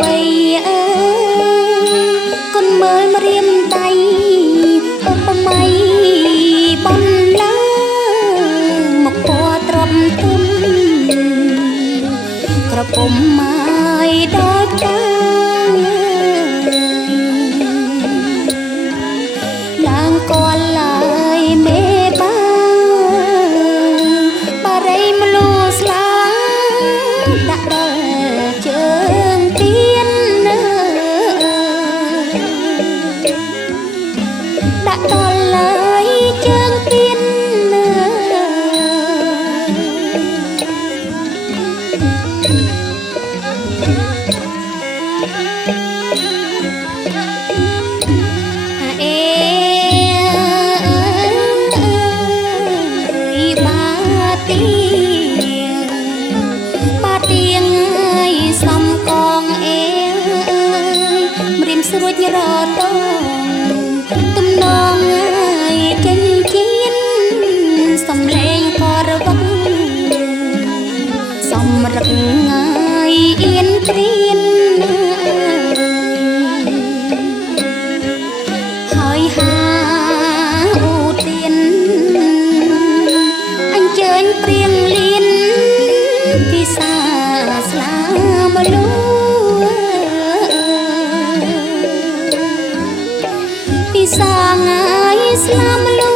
បីអើយគុណមើលរៀមដៃឧបមាបនឡាមកពណ៌ទ្រពទុំក្រពុំម៉ាយដល់កាឡើងគាល់ឡើយមេបាបារីមលូស្លាដាក់ដល់ជើងទៀនដាក់ដល់ឡើយជើងទៀនស្រួចរដងទំនងហើយចិញ្ចៀនសំឡេងក៏រវឹកសំរឹកហើយអៀនព្រៀនហើយហាអូទៀនអញ្ជើញព្រៀងលៀនពិសាស្លាមលូសាងាយស្លាមលូ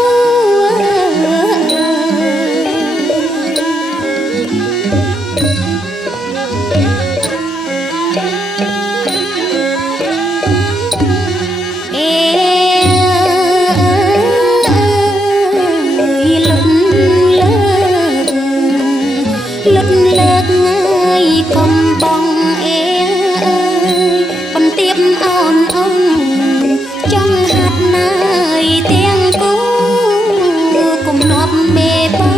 លុតលើកងាយកំបងបន្ទាបអោនអងចង់ហាត់ណាយទាំងគូគុំនប់មេបា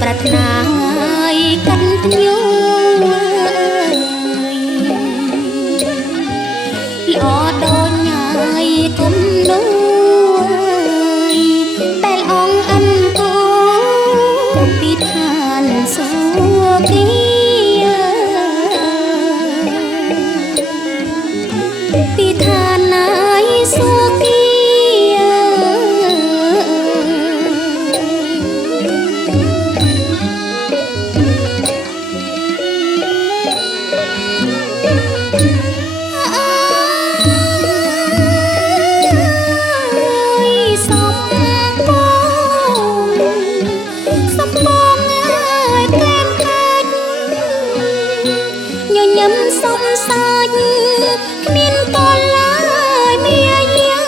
ប្រាថ្នាងាយកាន់ញូល្អដូចញ៉ាយគុំនោះតែអងអិនគូពីឋានសួគ៌ពីឋានណាយសួគ៌ញឹមសំសាច់គ្មានតឡើយមានយា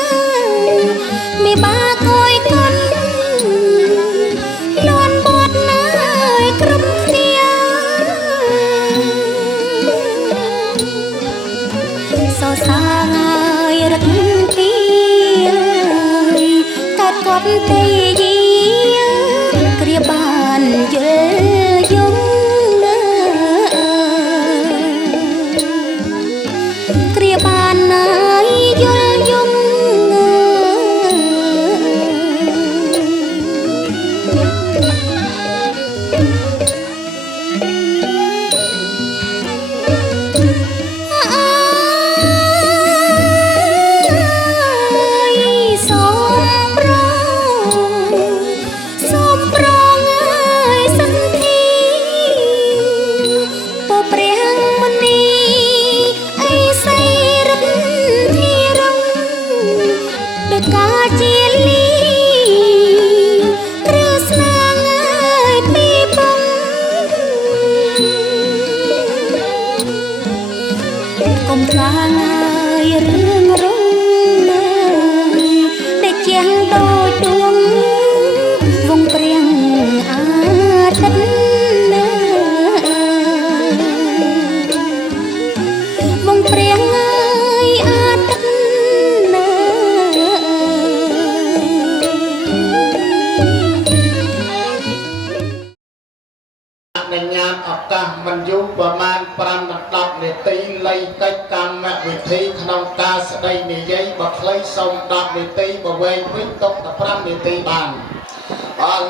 មេបាកុយកុនលន់បត់ណាយក្រុមគ្នាសរសាងាយរឹកទីកាត់កប់ទេយីគ្រាបានយល់យំគ្រាបានណាយយល់យំសូមប្រងហើយសន្ធិពព្រះមនីអីសៃរឹកធីរងដូចកាជាលីគ្រឿងស្នាងហើយពីបងកុំខ្លាងហើយរឿងរងដែលជាងដូចដួងវងព្រៀងអាទិត្យវងព្រៀងហើយអាទិត្យในงานឱកាសមិនយូរប្រមាណ5ដល់10នាទីលៃកិច្ចកម្មវិធីក្នុងការស្ដីនិយាយបើខ្លីសូម10នាទីបើវែងវិញទុកតែ5នាទីបាន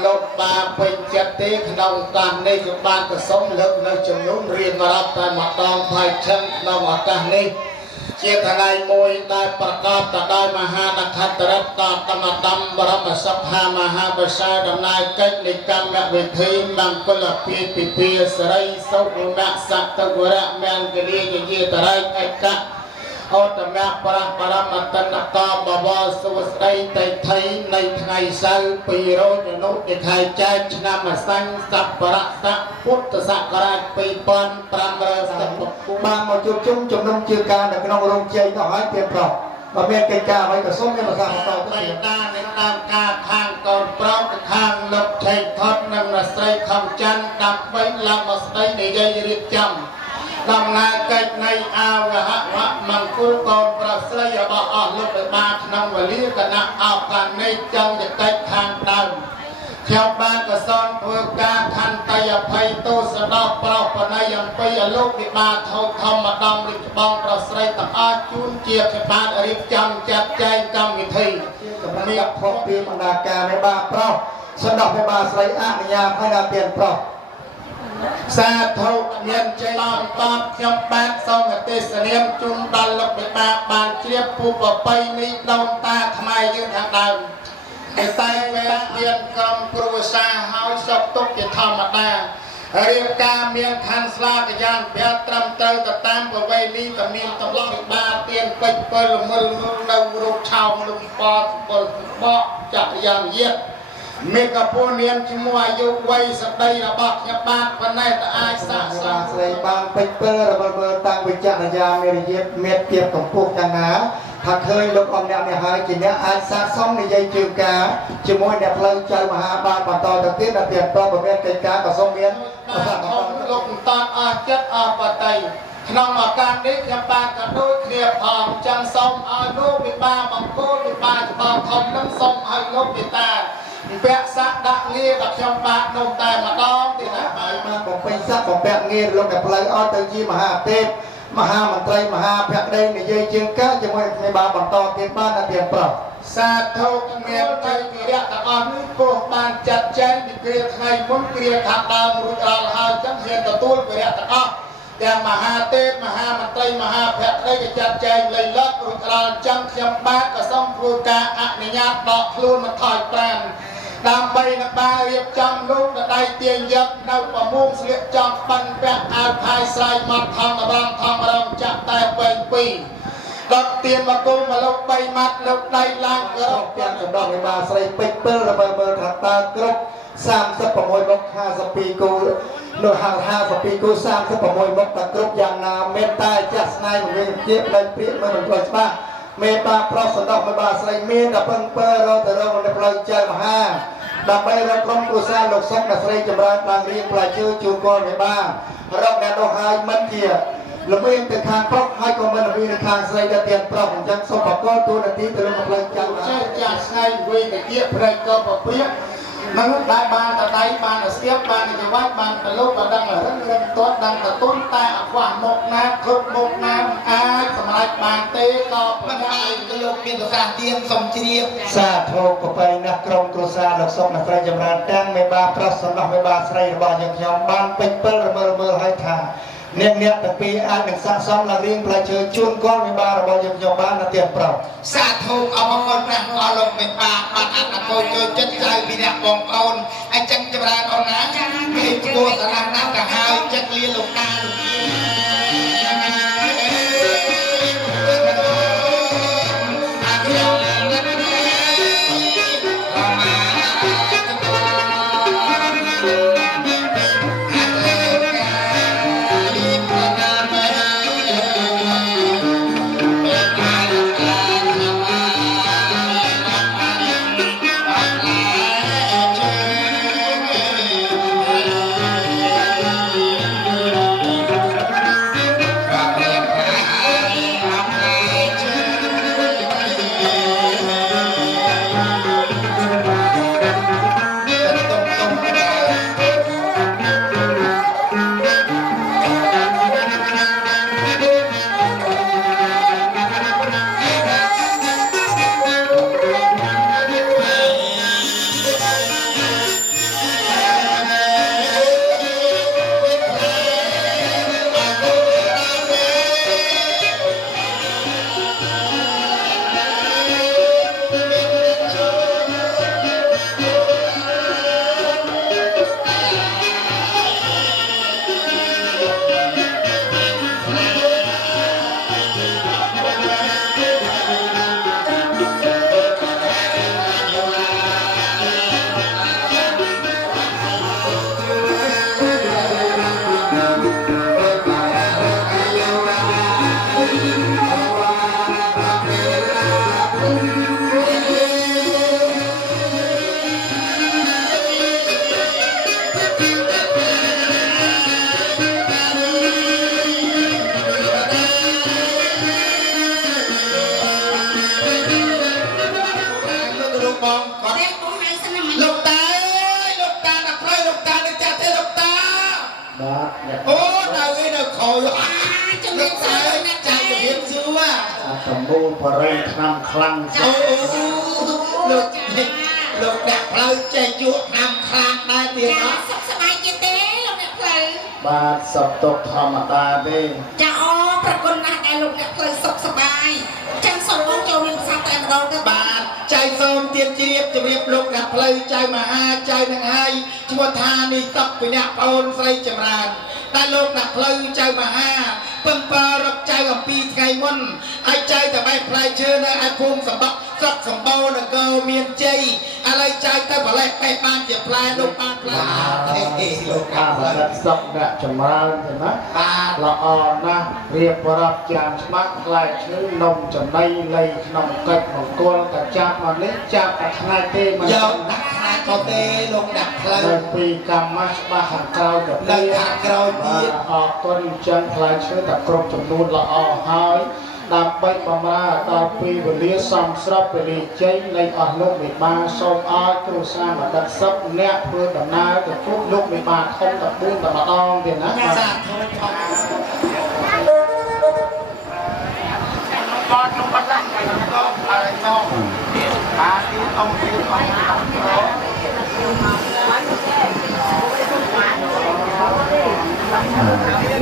លោកបាពេញចិត្តទេក្នុងការនេះគឺបានប្រសងលើកនៅចំនួនរៀនរាប់តែម្ដងផៃឆឹងក្នុងឱកាសនេះជាថ្ងៃមួយដែលប្រកបទៅដោយមហានខត្តរិទ្ធតំតំបរមសភាមហាបសាដំណើរកិច្ចនៃកម្មវិធីមង្គលពាយពិភាសរីសុខមៈសតវរៈមង្គលាយាតរិយឯកៈអតមៈបរមតនកបវរសុស្ដីតេថៃនៃថ្ងៃសៅរ៍2រោចនុនៃខែចែកឆ្នាំអសាញ់សប្បរស័កពុទ្ធសករាជ2519បានមកជួបជុំជំនុំជឿការនៅក្នុងរោងជ័យនោះហើយទៀតប្រកបើមានកិច្ចការអ្វីក៏សូមមានប្រសាសន៍បន្តទៅទៀតតានៅតាមការខាងកូនប្រុសខាងលោកថេកថតនិងអ្នកស្រីខំច័ន្ទដើម្បីឡើងមកស្ដីនិយាយរៀបចំដំណើរកិច្ចនៃអាវហវមង្គលកូនប្រុសស្រីរបស់អស់លោកបបាក្នុងវេលាគណៈអកានិកចង់កិច្ចខាងដើមខ្ញុំបានកសនធ្វើការខន្តីអភ័យទោសដល់ប្រុសបណៃអំពីអលោកវិបាធោធម្មដំរិច្បងប្រុសស្រីទាំងអស់ជូនជាខ្ញុំបានរៀបចំចាត់ចែងកម្មវិធីមានភពពីបណ្ដាការមេបាប្រុសសណ្ដោះមេបាស្រីអនុញ្ញាតឲ្យដល់ទៀតប្រុសសាធុមានជ័យដល់តបខ្ញុំបានសូមទេសនាមជូនដល់លោកបិតាបានជ្រាបពូប្របីនេះដូនតាខ្មែរយើងខាងដើមតែមានក្រុមគ្រួសារហើយសពទុកជាធម្មតារៀបការមានខណ្ឌស្លាកយ៉ាងប្រាប់ត្រឹមត្រូវទៅតាមប្រវេណីក៏មានតម្លៃបាទៀនពេជ្រពលមុលនៅរូបឆោមលំពតពលបកចាក់យ៉ាងយិតមេកពូនាមជាមួយអាយុវ័យស្ដីរបស់ខ្ញុំបាទប៉ុណ្ណេះតអាចសាកសួរស្រីបានពេជ្រពលរបស់មើលតាំងវិជ្ជាញ្ញាមេរិយាមេត្តាកម្ពុជាយ៉ាងណាថាឃើញលោកអំអ្នកនេះហើយជាអ្នកអាចសាកសមនិយាយជើងការជាមួយអ្នកផ្លូវចៅមហាបានបន្តទៅទៀតដល់ទៀតប្រពមានកិច្ចការក៏សូមមានប្រសាសន៍បន្តលោកតតអស់ចិត្តអស់បតីក្នុងឱកាសនេះខ្ញុំបានក៏ដូចគ្នាផងចឹងសូមឲ្យលោកវិបាបង្គោលវិបាច្បងធំនឹងសូមឲ្យលោកវិតាពាក់សាក់ដាក់ងារដល់ខ្ញុំបាទនោះតែម្ដងទៀតណាហើយបានបំពេញសាក់បំពាក់ងារលោកអ្នកផ្លូវអត់ទៅជាមហាទេពមហាមន្ត្រីមហាភក្តីនិយាយជាងកើតជាមួយគ្នាបានបន្តទៀតបានដល់ទៀតប្រុសសាធុមានជ័យវិរៈទាំងអស់នេះពោះបានចាត់ចែងពីគ្រាថ្ងៃមុនគ្រាខាងដើមរួចរាល់ហើយចឹងហ៊ានទទួលវិរៈទាំងអស់ទាំងមហាទេពមហាមន្ត្រីមហាភក្តីក៏ចាត់ចែងលៃលករួចរាល់ចឹងខ្ញុំបាទក៏សូមធ្វើការអនុញ្ញាតដកខ្លួនមកថយប្រាំដើម្បីនឹងបានរៀបចំលោកដៃទាញយកនៅប្រមូលស្លៀកចំបិណ្ឌពាក់អាវផាយស្រ័យមកថងរងចាក់តែពេញពីរដកទៀនមកគុំមកលោក3ម៉ាត់លោកដៃឡើងក្រោកទាំងសម្ដងវិបាស្រីពេជ្រពិលរបស់មើលថាតើគ្រប់36មុខ52គូនោះ52គូ36មុខតើគ្រប់យ៉ាងណាមេត្តាចាស់ស្នាយមកវិញជាផ្លេចព្រៀកមើលមិនទាន់ច្បាស់មេបាប្រុសសម្ដងវិបាស្រីមានតែពឹងពើរកទៅរកនៅផ្លូវចៅមហាដើម្បីរកក្រុមគ្រួសារលោកសុកអ្នកស្រីចម្រើនបានរៀងផ្លាជើជូនគាត់មេបារកអ្នកនោះហើយមិនជាល្បីទៅខាងប្រុសហើយក៏មិនល្បីទៅខាងស្រីដែលទៀតប្រុសអញ្ចឹងសូមបកគោទូនាទីទៅលើផ្លូវចៅចាស់ស្ងាយវិញទៅទៀតព្រៃក៏ប្រព្រាកនឹងដែលបានតដៃបានស្ទាបបានចង្វាច់បានទៅលោកក៏ដឹងរឹងរឹងទាត់ដឹងទៅទុនតែអខ្វះមុខណាគ្រប់មុខណាអាចសម្រេចបានទេក៏មិនអាចទៅលោកមានប្រសាសន៍ទៀងសូមជ្រាបសាធុប្របីណាស់ក្រុមគ្រួសារលោកសុកអ្នកស្រីចម្រើនទាំងមេបាប្រុសសម្ដងមេបាស្រីរបស់យើងខ្ញុំបានពេញពិលរមើលឲ្យថាអ្នកទាំងពីរអាចនឹងសាកសមឡើងរៀងផ្លែឈើជួនគាត់មេបារបស់យើងខ្ញុំបានដល់ទៀតប្រុសសាធុអរគុណព្រះអរលោកមេបាបានអនុគមចូលចិត្តចៅពីអ្នកបងប្អូនអញ្ចឹងចម្រើនអូនណាពេលគួរស្រឡាញ់ណាស់ទៅហើយចិត្តលាលោកតា โอ้ดาวไอ้ดาวคอยจะไม่ตายนะใจจะเห็นซื้อว่าสมบูรณ์พอเร่งทำคลังโอ้ลูกดักเพลิงใจจุทำคลังได้เดียวนะสบายจิตเต้ลูกดักเพลิงบาดสบตกธรรมตาเด้จะอ้อประกนนะได้ลูกดักเพลิงสบายจังสมบูรณ์โจมีภาษาแต่มาโดนกันบาดใจส้มเตียนเรียบลูกดักเพลิงใจมาหาใจนางไห้ชัวทานี่ตกไปเนี่ยโอนใส่จำรานได้ลูกดักเพลิงใจมาหาเปิ่มปลารับใจกับปีไงมุ่นไอ้ใจแต่ไม่พลายเชื่อนะไอ้ภูมิสมบัติสักสมบูรณ์นะเกลเมียนใจอะไรใจแต่พอแรกไปบ้านจะพลายลูกบ้านพลายลูกบ้านพลายสักเนี่ยจำรานใช่ไหมละอ่อนนะเรียบรับจานสมัครลายชื่อนมจำในเลยนมกัดของกวนกับจับมาเล็กจับกับนายเต้มันยาวนักนายก็เต้ลงดักเพลิงปีกรรมมาสมาหันเกลากับเต้เกลาปีออกต้นจันพลายชื่อแต่กรมจำนวนละอ่อนหายดาบใบประมาดาบปีบริสัมสรับไปรีใจในอ่อนลูกมีมาส่งอ้อยครูสร้างมาดักซับเนี่ยเพื่อดำนาจะฟุกลูกมีมาทงกับบุญกับมาต้องเดี๋ยวนะก่อนลงมาตั้งไปก็อะไรน้องปาที่ต้องที่ต้อง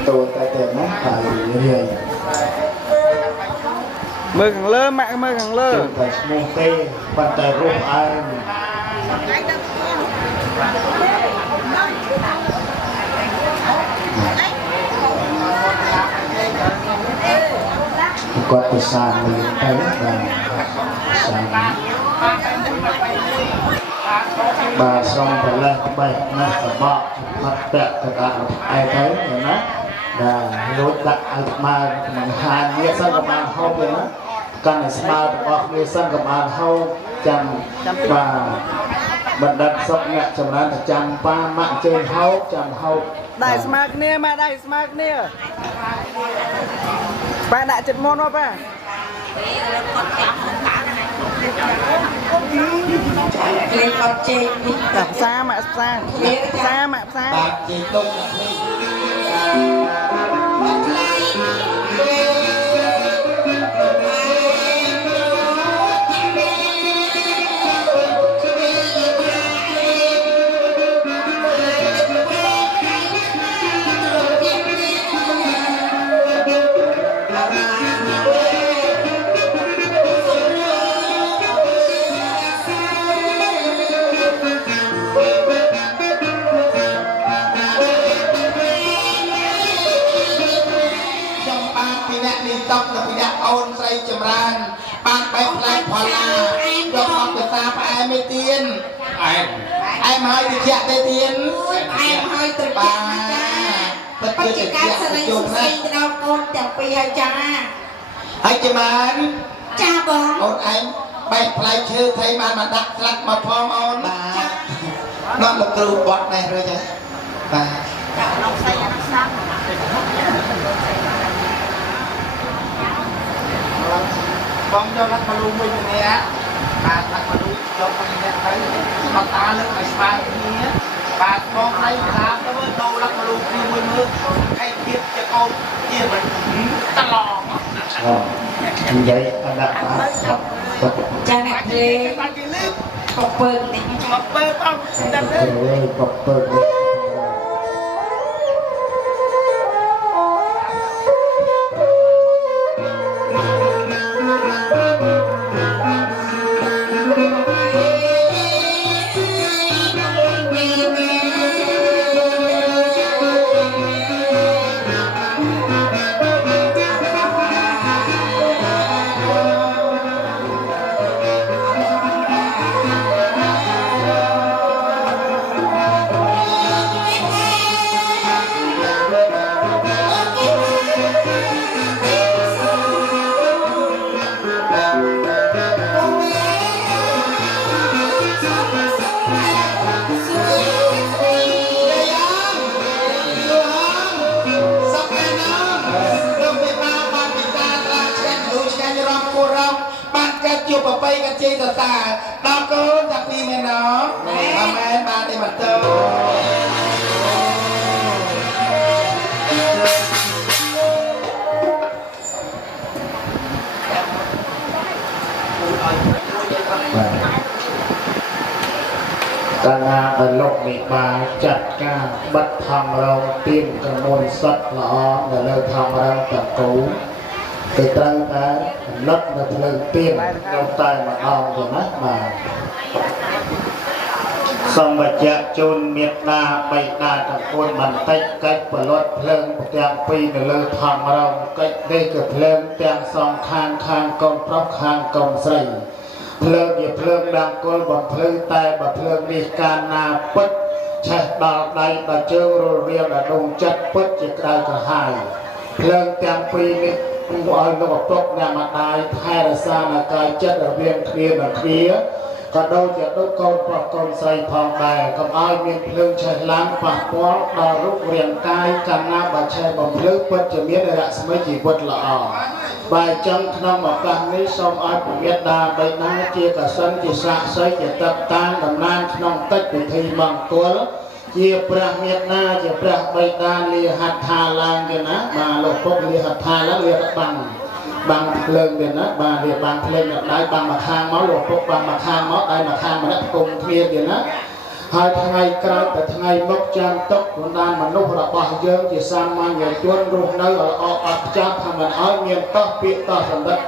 ตัวแต่นะตายเรื่อยมือขังเลิศมือขังเลิศแต่สมุนเต้ปันแต่รูปอันก็จะสร้างมีไปdanสร้างบาส่งไปแล้วไปนะสบายมัดแตะกระดาษไอ้เท่านี้นะรถดักมาเหมือนหานเนี่ยสร้างกับมาเข้าไปนะการสมาร์ทออกเนี่ยสร้างกับมาเข้าจำว่าบรรดาศพเนี่ยจำนั้นจำป้ามาเจอเขาจำเขาได้สมาร์ทเนี่ยมาได้สมาร์ทเนี่ยป้าหน้าจัดมอนวะป้าเล่นกับเจนี่กับซ่ามาซ่ามาซ่าปากจีต้มตกกับพิดาโอนใส่จำรานปานไปพลายพอลาดอกมะกระตาไปไม่เตียนไอ้มาให้ติเขียได้เตียนไอ้มาให้ติเขียปัจจุบันสลายสุดสิ่งเราโอนแต่ปีให้จ้าให้จมันจ้าบอกโอนไอ้ไปพลายชื่อไทยมาดักลักมาพองโอนมาน้องลูกครูบอดได้เลยจ้ะมาเราใส่ยานักซ้ำบองcho nó luôn bên này bà thật mà luôn cho con nghe thấy mà ta lên phải sai kia bà con thấy ta nó mới đâu lắm mà luôn khi mới mưa hay tiếp cho con kia mình ta lò như vậy anh đã cha nè đi bọc bơ này bọc bơ không bọc bơ chụp ở bay cái chơi tờ tà tao có đặc đi mẹ nó mà mẹ ba đây mặt tơ មេបាចាត់ការបិទធម្មរងទៀនកមលសុទ្ធល្អនៅលើធម្មរងតកូគេត្រូវតែលុតនៅភ្លើងទៀននៅតែម្ដងទៅណាបាទសម្បច្ចៈជូនមេត្តាបៃតាទាំងពួនបន្តិចកិច្ចពលត់ភ្លើងទាំងពីរនៅលើធម្មរងកិច្ចនេះគឺភ្លើងទាំងសងខាងកូនប្រុសខាងកូនស្រីភ្លើងជាភ្លើងដាំគល់បំភ្លឺតែបើភ្លើងនេះកាលណាពិតឆេះដល់ដៃដល់ជើងរលរៀលដល់ដងចិត្តពិតជាក្តៅក្រហាយភ្លើងទាំងពីរនេះឲ្យលោកឪពុកអ្នកម្ដាយថែរក្សានៅកាយចិត្តរវាងគ្នានឹងគ្នាក៏ដូចជាដូចកូនប្រុសកូនស្រីផងដែរកុំឲ្យមានភ្លើងឆេះឡើងប៉ះពាល់ដល់រូបរាងកាយកាលណាបើឆេះបំភ្លឺពិតជាមានរស្មីជីវិតល្អបើចឹងក្នុងឱកាសនេះសូមឲ្យព្រះមេត្តាបិតាជាកសិណជាសាក្សីជាតបតានតំណាងក្នុងកិច្ចពិធីមង្គលជាព្រះមេត្តាជាព្រះបិតាលាហដ្ឋាឡើងទៅណាបាទលោកពុកលាហដ្ឋាឡើងលាបាំងភ្លើងទៀតណាបាទវាបាំងភ្លើងដៃបាំងមកខាងមកលោកពុកបាំងមកខាងមកដៃមកខាងម្នាក់គុំគ្នាទៀតណាហើយថ្ងៃក្រោយតែថ្ងៃមុខចាំទុកបណ្ដាមនុស្សរបស់យើងជាសាមញ្ញជនរស់នៅឲ្យអត់ចាប់ថាមិនឲ្យមានតោះពាក្យតោះសម្ដេច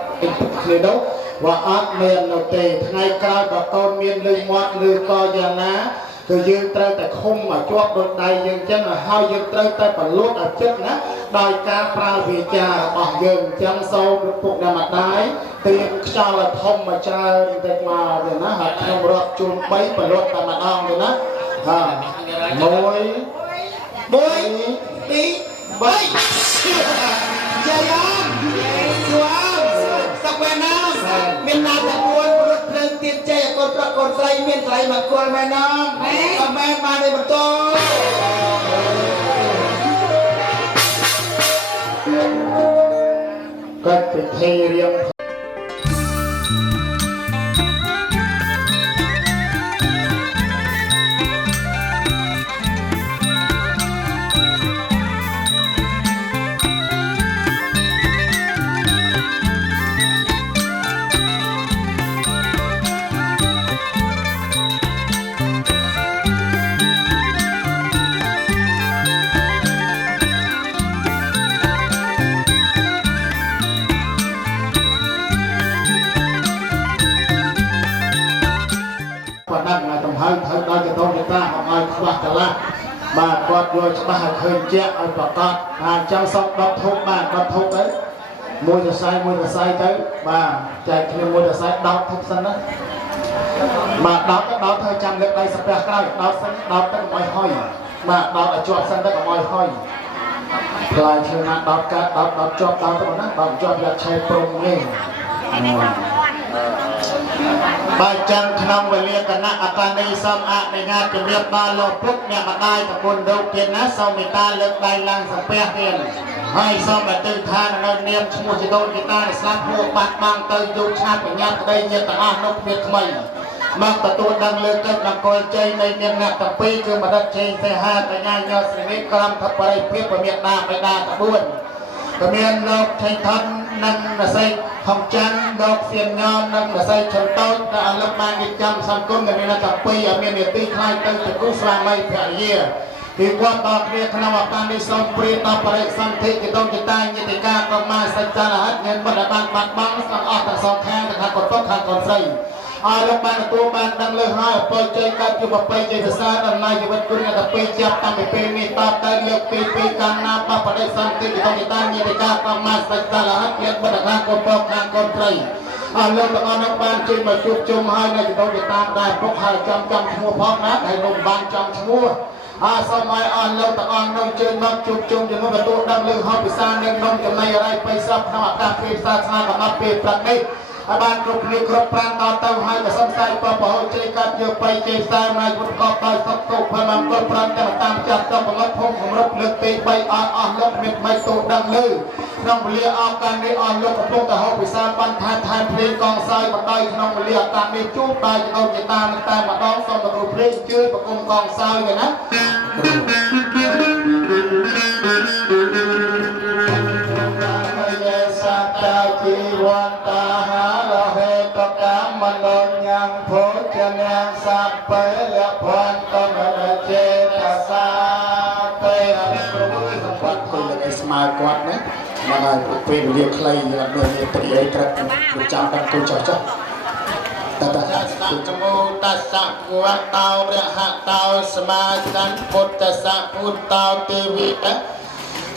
គ្នានោះว่าអត់មាននៅទេថ្ងៃក្រោយបើកូនមានលឺមាត់ឬក៏យ៉ាងណាគឺយើងត្រូវតែឃុំឲ្យជាប់ដូចដៃយើងចឹងហើយយើងត្រូវតែបលូតឲ្យចិត្តណាដោយការប្រើវាចារបស់យើងចឹងសូមលោកពុកអ្នកម្ដាយត្រៀមខ្យល់ឲ្យធំមកច្រើនតិចមកទៅណាហើយខ្ញុំរាប់ជូន3បលូតតែម្ដងទៅណាហើយ1 2 3យាយអមជួសាប់វេណាមានណាតពួនរត់ភ្លើងទៀតចេះកូនប្រុសកូនស្រីមានស្រីមកគល់មែនណាអត់មែនបានទេបន្តកិច្ចពិធីរៀងត្រូវដល់ទៅដល់តាឲ្យខ្វះកន្លះបាទគាត់យល់ច្បាស់ឲ្យឃើញជាក់ឲ្យប្រកាសថាអញ្ចឹងសុំដុតធូបបាទដុតធូបទៅមួយសរសៃទៅបាទចែកគ្នាមួយសរសៃដោតធូបសិនណាបាទដោតទៅចាំលើកដៃសាពះក្រោយដោតសិនដោតទៅកុំឲ្យហុយបាទដោតឲ្យជាប់សិនទៅកុំឲ្យហុយខ្លាយឈើណាដោតកើតដោតជាប់ដោតទៅណាដោតជាប់យកឆេព្រំនេះបាទចាំក្នុងវេលាគណៈអតានីសូមអនុញ្ញាតជម្រាបដល់លោកពុកអ្នកម្ដាយប្រគុណលោកទៀតណាសូមមេត្តាលើកដៃឡើងសំពះទៀតហើយសូមអធិដ្ឋាននៅនាមឈ្មោះជាដូនជាតាស្លាប់មកបាត់បង់ទៅយុឆាតបញ្ញាប្តីញាតិទាំងអស់នោះគ្នាថ្មីមកទទួលដឹងលើកទឹកនគរជ័យនៃនាមអ្នកទាំងពីរគឺបណ្ឌិតជេងសេហាកញ្ញាញោស្រីនេះក្រុមថបរិយភាពមេត្តាបិតាក្បួនក៏មានលោកថៃថននិងរស័យហងច័ន្ទលោកសៀនញោមនិងរស័យឈុនតូចដែលអលឹកបានរៀបចំសង្គមដែលមានទាំងពីរឲ្យមាននីតិខ្លាយទៅជាគូស្វាមីភរិយាពីគាត់ដល់គ្នាក្នុងឱកាសនេះសូមព្រាដល់បរិសន្ធិជាតុងជាតាញាតិកាកុមារសច្ចរហិតមានបុត្របានបាត់បង់ទាំងអស់ទាំងសងខាងទាំងខាងកូនប្រុសខាងកូនស្រីឲ្យលោកបានទទួលបានដឹងលើហើយអពលជ័យកើតជាប្រពៃជ័យភាសាដំណើរជីវិតគុណតែពេលចាប់តាំងពីពេលនេះតទៅលើកទី2កាលណាបបដិសន្ធិជាតុងជាតាញាតិកាកុមារសច្ចរហិតមានបុត្រខាងកូនប្រុសខាងកូនស្រីអរលោកទាំងអស់នោះបានជួយមកជួបជុំហើយនៅជាតុងជាតាដែរពុកហើយចំឈ្មោះផងណាហើយនោះបានចំឈ្មោះសូមឲ្យអស់លោកទាំងអស់នោះជើញមកជួបជុំជាមួយទទួលដឹងលើហោពិសានិងនំចំណីអរិយបិសពក្នុងឱកាសពេលសាសនាកំណត់ពេលព្រឹកនេះឲ្យបានគ្រប់គ្នាគ្រប់ប្រាំដល់ទៅហើយក៏សំស្ដាយបបោជ័យកាត់យកបីជ័យផ្សាយមកប្រកបដោយសុខទុក្ខផលមង្គលប្រាំតាមចាស់ទៅបង្កប់ភូមិគម្រប់លើកទី3អស់លោកមានមិនទូដឹងលើក្នុងវេលាឱកាសនេះអស់លោកកំពុងតែហោពិសាបានថែភ្លេងកងសោយបណ្ដោយក្នុងវេលាឱកាសនេះជួបដោយចំណុចជាតាមតែម្ដងសូមទៅគ្រូភ្លេងជឿប្រគំកងសោយទៅណាជីវន្តាហារហេតកម្មនញ្ញងភោជនាសัพเพលភន្តមរជេ គាត់ពេលគេស្មើគាត់ណាមកឲ្យពេលវេលាខ្លីអត់មានត្រីអីត្រឹកមិនចាំដល់គូចោះចោះតតសច្ចមោតស្សៈគវតោរហតោសមាសੰពុទ្ធស្សៈពុទ្ធោទេវិត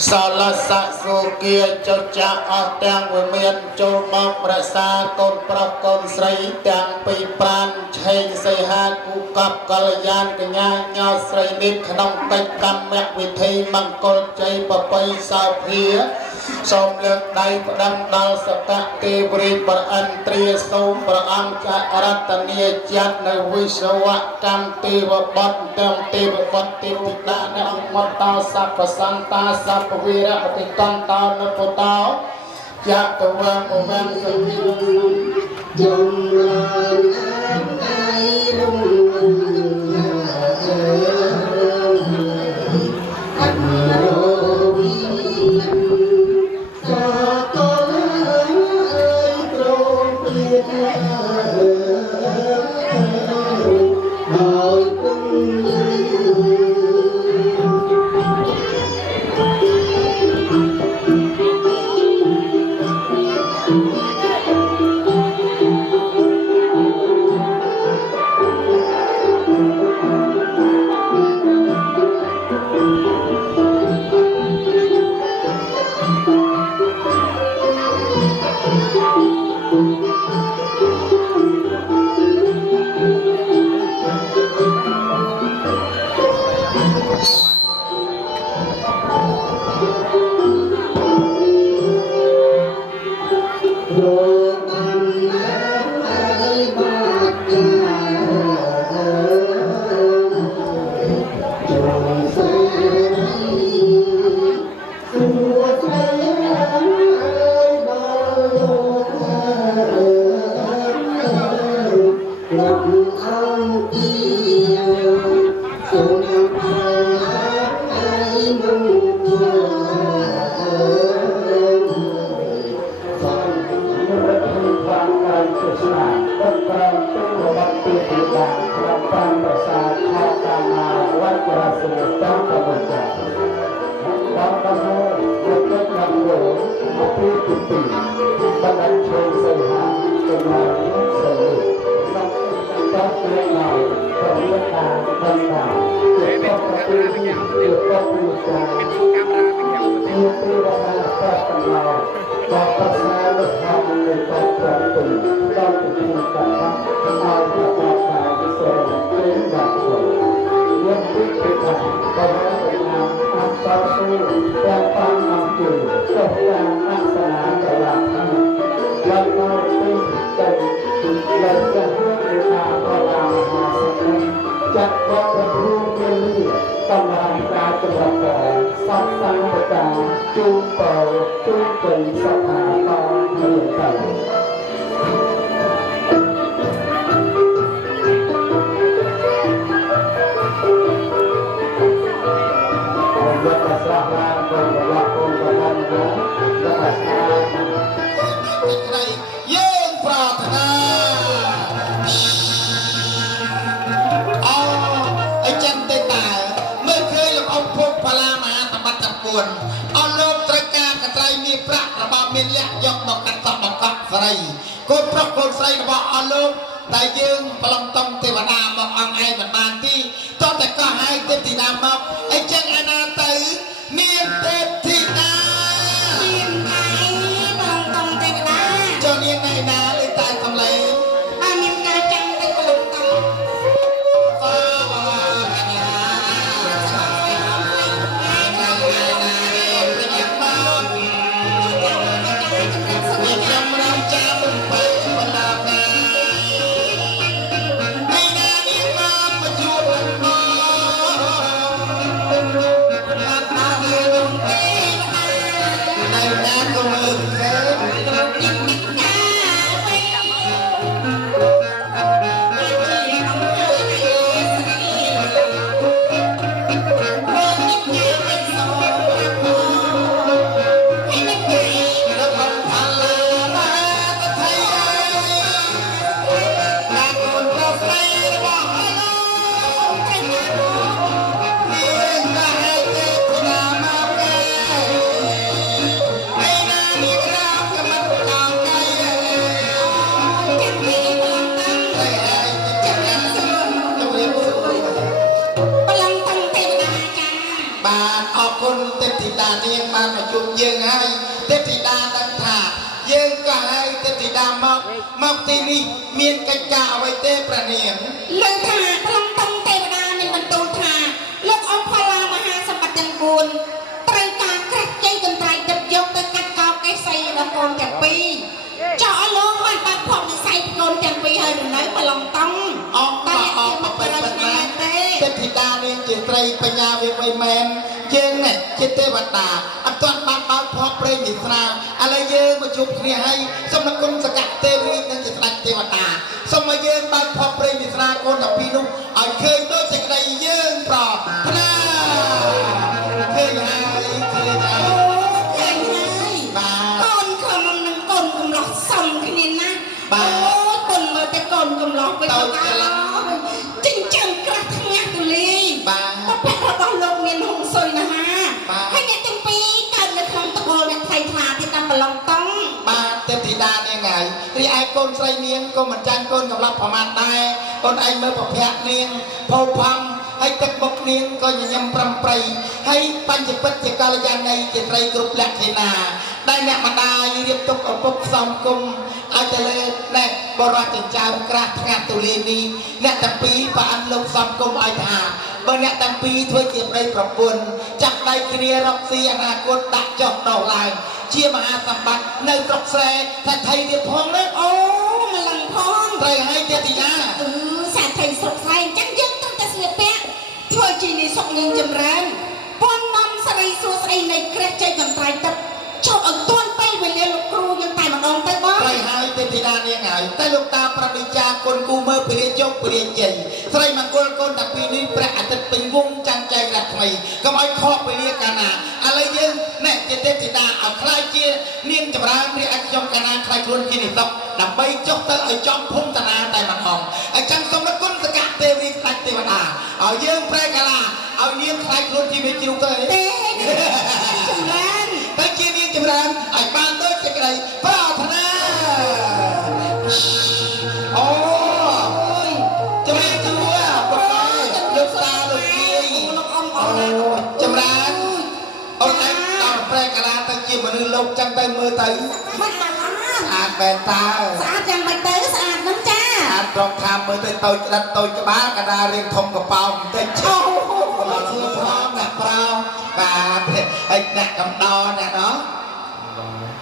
សលសៈសុគាចុចៈអស់ទាំងវិមានចូលមកប្រសាកូនប្រុសកូនស្រីទាំងពីរប្រានឆេងសីហាគូកប់កល្យានកញ្ញាញោស្រីនេះក្នុងកិច្ចកម្មវិធីមង្គលជ័យប្រពៃសោភាសូមលើកដៃផ្ដឹងដល់សកទេវរាជបរអន្ត្រាសូមព្រះអង្គចរតនីចាត់នៅវិស្វកម្មទេវបុត្រទាំងទេវបុត្រទេវធីតាអ្នកអង្គមតោសព្វសន្តាសព្វវីរៈតិកន្តោនុពតោចតវៈអវੰសន្តិយមរានអៃរុងអត្តរវី ធីតានាងបានមកជួបយើងហើយទេពធីតាដឹងថាយើងក៏ឲ្យទេពធីតាមកទីនេះមានកិច្ចការអ្វីទេព្រះនាង លើថាត្រង់តុងទេវតានឹងបន្ទូលថាលោកអង្គផល្លាមហាសម្បត្តិទាំង4ត្រូវការក្រាស់ជ័យកន្ត្រៃទឹកយកទៅកាត់កោកេសីដល់កូនទាំងពីរចោលលោកបានបាត់ភពនិស័យកូនទាំងពីរហើយនៅប្រឡងតុង អបបិទ្ធណាទេទេពធីតានាងជាស្រីបញ្ញាវិវ័យមែនយើងនេះជាទេវតាអត់ទាន់បានបើកភពព្រេងវិស្រាឥឡូវយើងមកជួបគ្នាហើយសូមគុណសកៈទេវីនិងជាស្ដេចទេវតាសូមឲ្យយើងបើកភពព្រេងវិស្រាកូនទាំងពីរនោះឲ្យឃើញដូចសេចក្តីយើងប្រថ្នាឃើញហើយឃើញហើយបាទកូនខំនឹងកូនកំឡោះសំគ្នាណាបាទអូយមើលតែកូនកំឡោះវិញទៅចិញ្ចឹមក្រាស់ថ្ងាស់ទូលាយបាទតែរបស់លោកមានហុងស៊ុយណាស់ហើយអ្នកទាំងពីរកើតនៅក្នុងតកូលអ្នកថ្លៃថ្លាទីតាមប្រឡងតង់បាទទេពធីតានាងហើយរីឯកូនស្រីនាងក៏មិនចាញ់កូនកំឡោះប្រមាណដែរកូនឯងមើលប្រភពនាងផោផំហើយទឹកបុកនាងក៏ញញឹមប្រំប្រៃហើយបញ្ចពិតជាកល្យាណីជាស្រីគ្រប់លក្ខណៈដែលអ្នកម្ដាយរៀបទុកឪពុកផ្សំគុំឲ្យទៅលើអ្នកបរិយាចិញ្ចើមក្រាស់ថ្ងាត់ទូលាយនេះអ្នកទាំងពីរប្រអិនលោកផ្សំគុំឲ្យថាបើអ្នកទាំងពីរធ្វើជាប្តីប្រពន្ធចាប់ដៃគ្នារកស៊ីអនាគតដាក់ចុះដោះឡើងជាមហាសម្បត្តិនៅស្រុកស្រែថាថៃទៀតផងណាអូម្លឹងផងត្រូវឲ្យទេពធីតាសាថៃស្រុកស្រែអញ្ចឹងយើងត្រូវតែស្លៀកពាក់ធ្វើជានេះសុកនាងចម្រើនពន់នំស្រីសួស្ដីនៃក្រាស់ជ័យកន្ត្រៃទឹកចុះឲ្យទាន់ពេលវេលាលោកគ្រូយើងតែម្ដងទៅបងត្រូវហើយទេពធីតានាងហើយតែលោកតាប្រវិចាគុណគូមើលព្រាជុកព្រាជ័យស្រីមង្គលកូនតាពីនេះព្រះអាទិត្យពេញវងចាំងចែករាថ្មីកុំឲ្យខកពេលកាលណាឥឡូវយើងអ្នកជាទេពធីតាឲ្យខ្លាចជានាងចម្រើនរាជឲ្យខ្ញុំកាលណាខ្លាចខ្លួនជានិស្សិតដើម្បីចុះទៅឲ្យចំភូមិតាណាតែម្ដងអញ្ចឹងសូមគុណសកៈទេវីខ្លាចទេវតាឲ្យយើងប្រែកាលាឲ្យនាងខ្លាចខ្លួនជាវិជ្ជារូបទៅទេចម្រើនតែជានាងចម្រើនឲ្យបានដូចសេចក្តីប្រាថ្នាអូយចម្រើនជួប្រកបលោកតាលោកយាយលោកអ៊ំចម្រើនអូនឯងដល់ប្រែកាលាទៅជាមនុស្សលោកចឹងទៅមើលទៅមិនបានស្អាតបែបតាស្អាតយ៉ាងម៉េចទៅស្អាតហ្នឹងចាស្អាតត្រង់ថាមើលទៅតូចក្រិតតូចក្បាលកណ្ដាលរៀងធំកប៉ោបន្តិចឈោមកសួរផងអ្នកប្រោបាទហើយអ្នកកំដរអ្នកណោះ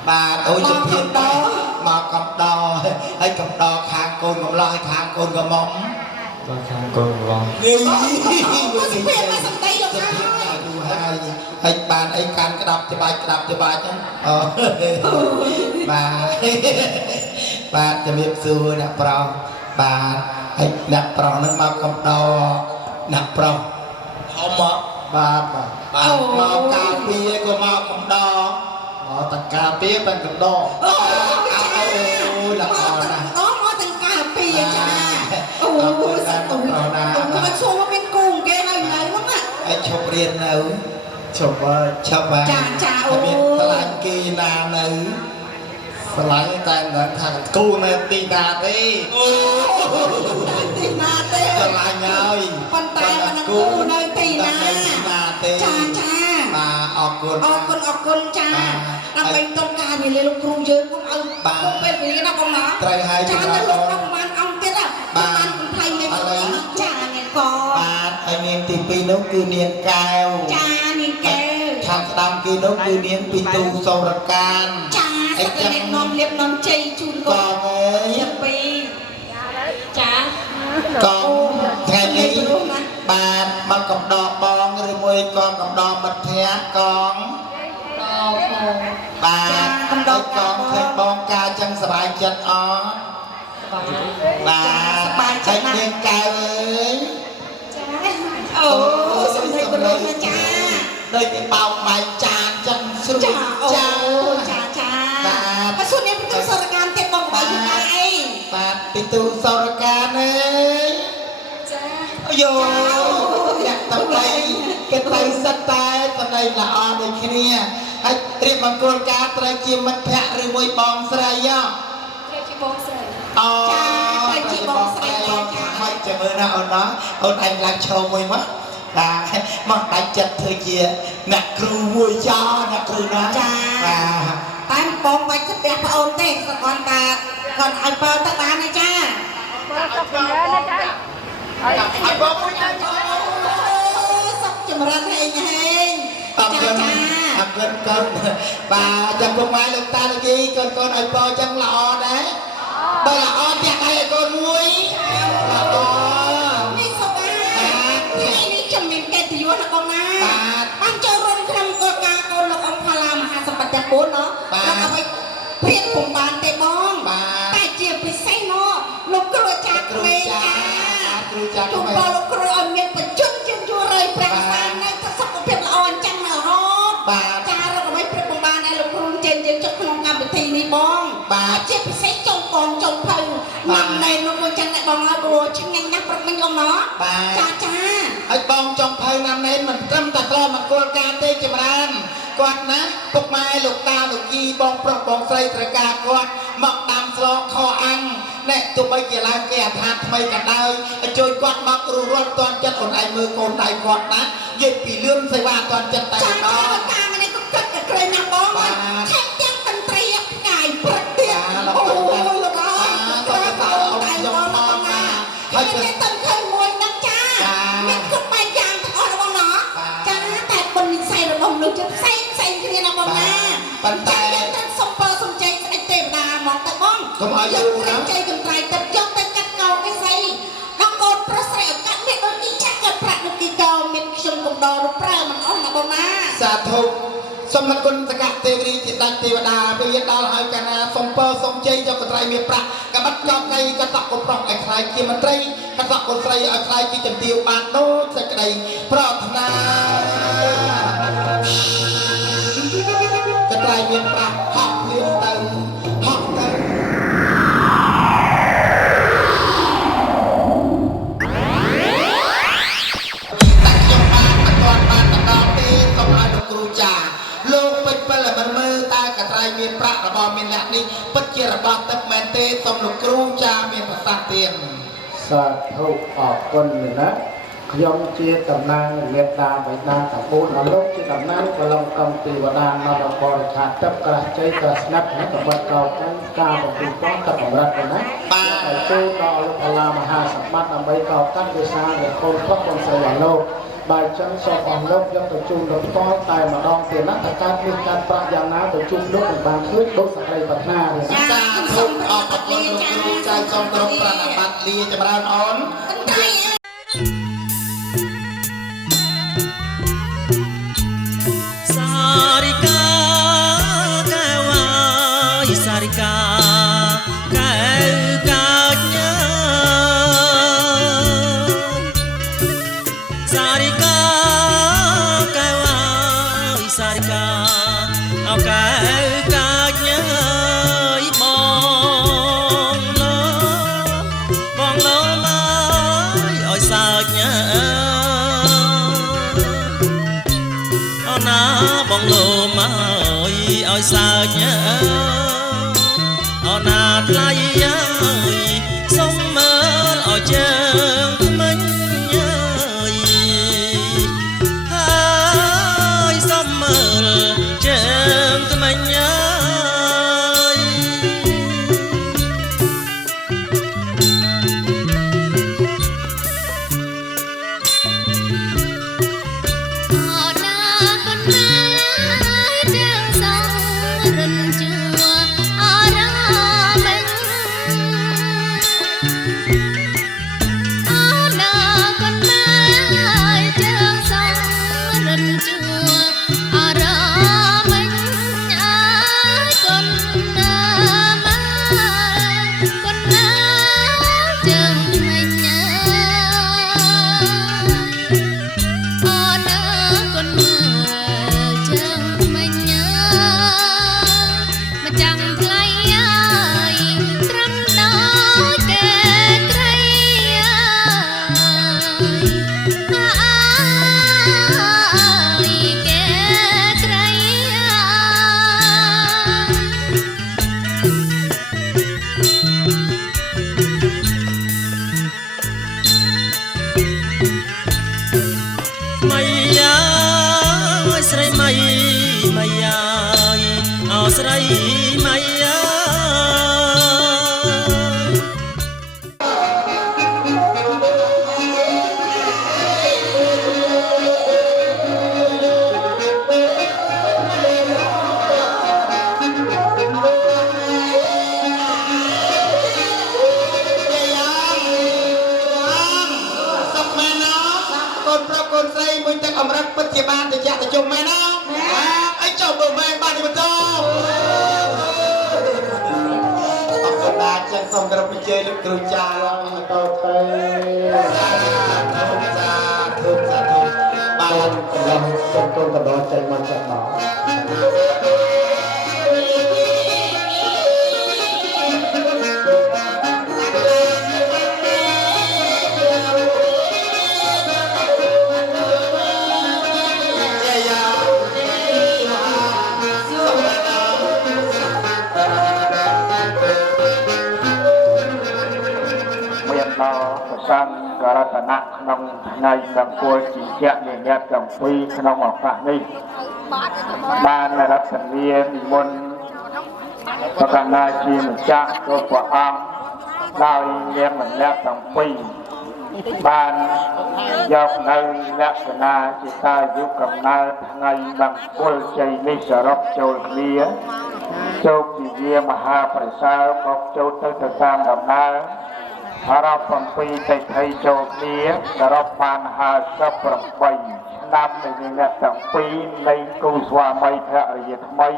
បាទអូយជំរាបមកកំដរហើយកំដរខាងកូនកំឡោះហើយខាងកូនកំមុំបាទខាងកូនកំឡោះនេះមកសុភ័ក្រមកសំដីលោកហើយបានអីកាន់ក្តាប់ច្បាច់ហ្នឹងអូបាទជំរាបសួរអ្នកប្រុសបាទហើយអ្នកប្រុសហ្នឹងមកកំដរអ្នកប្រុសហៅមកបាទមកការពារក៏មកកំដរមកតការពារបានកំដរអូល្អណាស់មកតការពារចាអូសាទរណាស់មកសួរមកមានគូគេនៅហ្នឹងហើយឈប់រៀននៅឈប់ចាអូមានឆ្លាញ់គេណានៅឆ្លាញ់តែមិនថាគូនៅទីណាទេអូទីណាទេឆ្លាញ់ហើយប៉ុន្តែមិនគូនៅទីណាទេចាបាទអរគុណចាដើម្បីតុបការវេលាលោកគ្រូយើងកុំឲ្យគុំពេលវេលាណាបងណាត្រូវហើយចាទៅលោកប្រហែលអង្គទៀតបានកំ ផ្លៃនៃចានាងកបាទហើយនាងទី2នោះគឺនាងកែវចានាងកែវខាងស្ដាំគេនោះគឺនាងពីទូសូរកានចាអញ្ចឹងនាំលៀបនាំជ័យជូនកូនអើយពីចាកងថ្ងៃនេះបាទមកកំដរបងឬមួយក៏កំដរមិត្តភក្តិកងបាទកំដរកងឃើញបងការចឹងសប្បាយចិត្តអត់បាទសប្បាយចិត្តនាងកែវអើយចាអូសំដីបរុសចាដូចពីបោកបាយចានចឹងស្រួលចាចាបាទបើសួរនាងពីទូសរកានទៀតបងបាយយូរអីបាទពីទូសរកានអើយចាយោអ្នកតំបៃគេទៅសិតតែសម្ដីល្អដូចគ្នាហើយត្រៀមបង្គោលការត្រូវជាមិត្តភក្តិឬមួយបងស្រីត្រូវជាបងស្រីអូចាត្រូវជាបងស្រីចាមិនចាំមើលណាអូនណាអូនឯងឡើងឈរមួយមក មកដៃចិត្តធ្វើជាអ្នកគ្រូមួយចោអ្នកគ្រូណាចាតែបងបាច់ស្ទះប្អូនទេសគ្រាន់តែគាត់ឲ្យបើទៅបានទេចាបើសុខចម្រើនណាចាឲ្យបងមួយចាសុខចម្រើនហេងហេងអរគុណអរគុណកូនបាទចាំពុកម៉ែលោកតាលោកយាយកូនកូនឲ្យបងចឹងល្អដែរបើល្អផ្ទះដៃឲ្យកូនមួយល្អនេះសុខនេះចាំមានកិត្តិយសណាបងណាបានចូលរួមក្នុងគោលការណ៍កូនលោកអង្គផាឡាមហាសម្បត្តិទាំង4នោះលោកឲ្យព្រៀនពុំបានទេបងតែជាពិសេសនោះលោកគ្រូអាចារ្យក្មេងចាគ្រូចាស់ជូនបងលោកគ្រូឲ្យមានបច្ចុប្បន្នជាជួររៃប្រាក់សាននៅសុខភាពល្អអញ្ចឹងណារហូតចារកឲ្យព្រៀនពុំបានឲ្យលោកគ្រូចេញយើងចុះក្នុងកម្មវិធីនេះបងជាពិសេសចុងកងចុងភៅណាំណែនោះអញ្ចឹងអ្នកបងឲ្យព្រោះឆ្ងាញ់ណាស់ប្រមិញអង្គណោះចាហើយបងចុងភៅណាំណែមិនត្រឹមតែត្រឹមមកគោលការណ៍ទេចម្រើនគាត់ណាពុកម៉ែលោកតាលោកជីបងប្រុសបងស្រីត្រូវការគាត់មកដាំស្លខអាំងណែទោះបីជាឡើងគេអាថាថ្មីក៏ដោយជួយគាត់មករួចរាល់តាន់ចិត្តអូនឯងមើលកូនដៃគាត់ណានិយាយពីលឿនសេវាតាន់ចិត្តតែម្ដងការនេះក៏គិតតែក្រែងណាបងថែមទាំងតន្ត្រីផ្កាយព្រឹកទៀតអូយលោកអើគាត់ទៅតែបងណាហើយមានតន្ត្រីមួយនឹងចាមានគ្រប់បែបយ៉ាងទាំងអស់បងណាចាតែបុណ្យនិស័យរបស់លោកជិតផ្សេងគ្នាណាបងណាប៉ុន្តែតែសុំពើសុំចេញស្ដេចទេវតាមកទៅបងកុំឲ្យយូរណាចេញកន្ត្រៃទឹកយកទៅកាត់កោគេស្អីដល់កូនប្រុសស្រីឱកាសមានដូចនេះចាស់ក៏ប្រាក់ដូចគីកោមានខ្ញុំកំដររូបប្រើមិនអស់ណាបងណាសាធុសូមលគុណសកៈទេវរីជាដាច់ទេវតាពេលដល់ហើយកាលណាសូមពរសូមជ័យយកកន្ត្រៃមានប្រាក់កបិតកោកនៃកតកុប្រុសឲ្យខ្លាយជាមន្ត្រីកតកុស្រីឲ្យខ្លាយជាជំទាវបានដូចសេចក្តីប្រាថ្នាកន្ត្រៃមានប្រាក់ហក់ភ្លៀងទៅហក់ទៅតែខ្ញុំបានមិនទាន់បានដល់ទេសូមឲ្យលោកគ្រូចាលោកពេជ្រពលមិនមើលតើកន្ត្រៃមានប្រាក់របស់មានអ្នកនេះពិតជារបស់ទឹកមែនទេសូមលោកគ្រូចាមានប្រសាសន៍ទៀតសាធុអរគុណណាខ្ញុំជាតំណាងមេត្តាបិតាតពូនអលោកជាតំណាងកលំកំទេវតានៅដល់បរិខាទឹកក្រាស់ជ័យក្រាស់ស្នាប់ហើយកម្រិតកោកាន់ការបំពេញផងទឹកកម្រិតណាបាទហើយគោដល់លោកអាឡាមហាសម្បត្តិដើម្បីកោកាន់វិសាលកូនខ្លះបងស្រីអលោកបាទចឹងសូមអរលោកយកទៅជូនលោកផ្ទាល់តែម្ដងទៀតណាតែការមានការប្រាក់យ៉ាងណាទៅជូនលោកមិនបានឃើញដូចសក្តិប្រាថ្នាទេសាធុអរគុណលោកគ្រូចៅសូមក្រុមប្រណិប័តលាចម្រើនអូនសារិកាកែវអើយសារិកាកែវកាចញើសារិកាកែវអើយសារិកាអោកែវកាចញើបងលោមកឲ្យសើចញើបងលោមកឲ្យសើចអូនណាថ្លៃអើយសុំមើលឲ្យជើងថ្មិញហើយសុំមើលជើងថ្មិញអរ រីអើយអោស្រីម៉ៃអើអមរឹកពិតជាបានទៅចាក់ទៅជុំមែនណាអីចុះបើមែនបានទីបន្តអរគុណណាស់ចឹងសូមគោរពអញ្ជើញលោកគ្រូចាស់ឡើងតទៅសាធុបានដល់សូមទូលកដោចេញមកចាក់មកសាងករតនៈក្នុងថ្ងៃសង្គមជាជានិយាទកំពីក្នុងឱកាសនេះបានរដ្ឋាភិបាលនិមន្តប្រកាសណាជាម្ចាស់ចូលព្រះអង្គដោយនាមម្នាក់ទាំងពីរបានយកនៅលក្ខណៈជាតាយុកំណើតថ្ងៃមង្គលជ័យនេះសរុបចូលគ្នាជោគជាយាមហាប្រសើរមកចូលទៅតាមដំណើរអរ៉ាប់7តិថីចូលគ្នាសរុបបាន58ឆ្នាំនៃអ្នកទាំងពីរនៃគូស្វាមីភរិយាថ្មី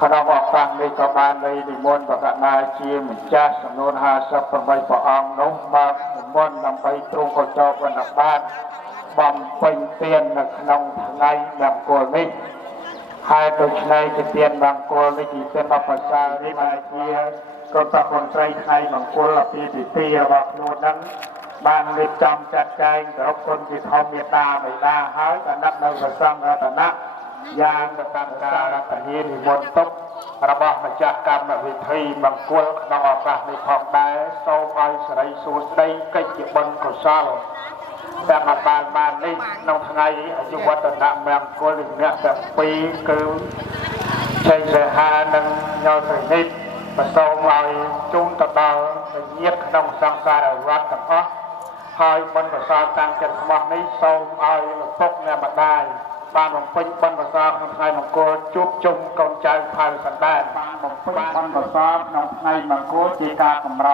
ក្នុងឱកាសនេះក៏បាននិមន្តប្រកាសណាជាម្ចាស់ចំនួន58ព្រះអង្គនោះមកនិមន្តដើម្បីទ្រង់កញ្ចប់វណ្ណបាទបំពេញទាននៅក្នុងថ្ងៃមង្គលនេះហើយដូច្នេះជាទានមង្គលនេះជាទានបប្រសានេះបានជាក៏តកូនស្រីថ្ងៃមង្គលពីទីទីរបស់ខ្លួននឹងបានរៀបចំចាត់ចែងគ្រប់គុណជាធម្មមេត្តាបិតាហើយក៏ដាក់នៅប្រសង្ឃរតនៈយ៉ាងទៅតាមការរដ្ឋាភិបាលនិមន្តទុករបស់ម្ចាស់កម្មវិធីមង្គលក្នុងឱកាសនេះផងដែរសូមឲ្យសិរីសួស្តីកិច្ចជាបុណ្យកុសលតាមបាននេះក្នុងថ្ងៃអាយុវឌ្ឍនមង្គលអ្នកទាំងពីរគឺជ័យសេហានិងញោមស្រីនេះសូមឲ្យជូនទៅដល់ញាតិក្នុងសង្សារវត្តទាំងអស់ហើយបុណ្យកុសលតាំងចិត្តស្មោះនេះសូមឲ្យលោកពុកអ្នកម្ដាយបានបំពេញបុណ្យកុសលក្នុងថ្ងៃមង្គលជួបជុំកូនចៅផៅសន្តានបានបំពេញបុណ្យកុសលក្នុងថ្ងៃមង្គលជាការកម្រ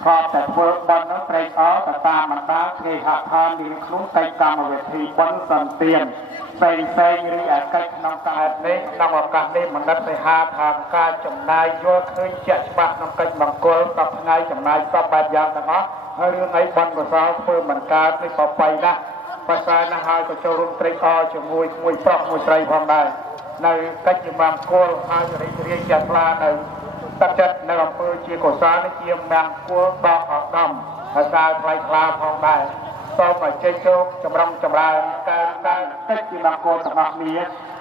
เพราะแต่ធ្វើបុណ្យនោះត្រេកអរទៅតាមបណ្ដាគេហដ្ឋានមានខ្លួនកិច្ចកម្មវិធីបុណ្យសន្តានផ្សេងឬឯកិច្ចក្នុងការនេះក្នុងឱកាសនេះមនិតសិហាថាការចំណាយយល់ឃើញជាក់ច្បាស់ក្នុងកិច្ចមង្គលกับថ្ងៃចំណាយសពបែបយ៉ាងទាំងអស់ហើយរឿងអីបុណ្យកុសលធ្វើមិនកើតនេះបបៃណាស់ប្រសើរណាស់ហើយក៏ចូលរួមត្រេកអរជាមួយមួយប្រុសមួយស្រីផងដែរនៅកិច្ចមង្គលហើយរីករាយចាស់ថ្លានៅទឹកចិត្តនៅអំពើជាកុសលនេះជាមង្គលដ៏ឧត្តមហើយសារថ្លៃថ្លាផងដែរសូមឲ្យជ័យជោគចម្រុងចម្រើនកើនឡើងកិច្ចជាមង្គលទាំងអស់គ្នា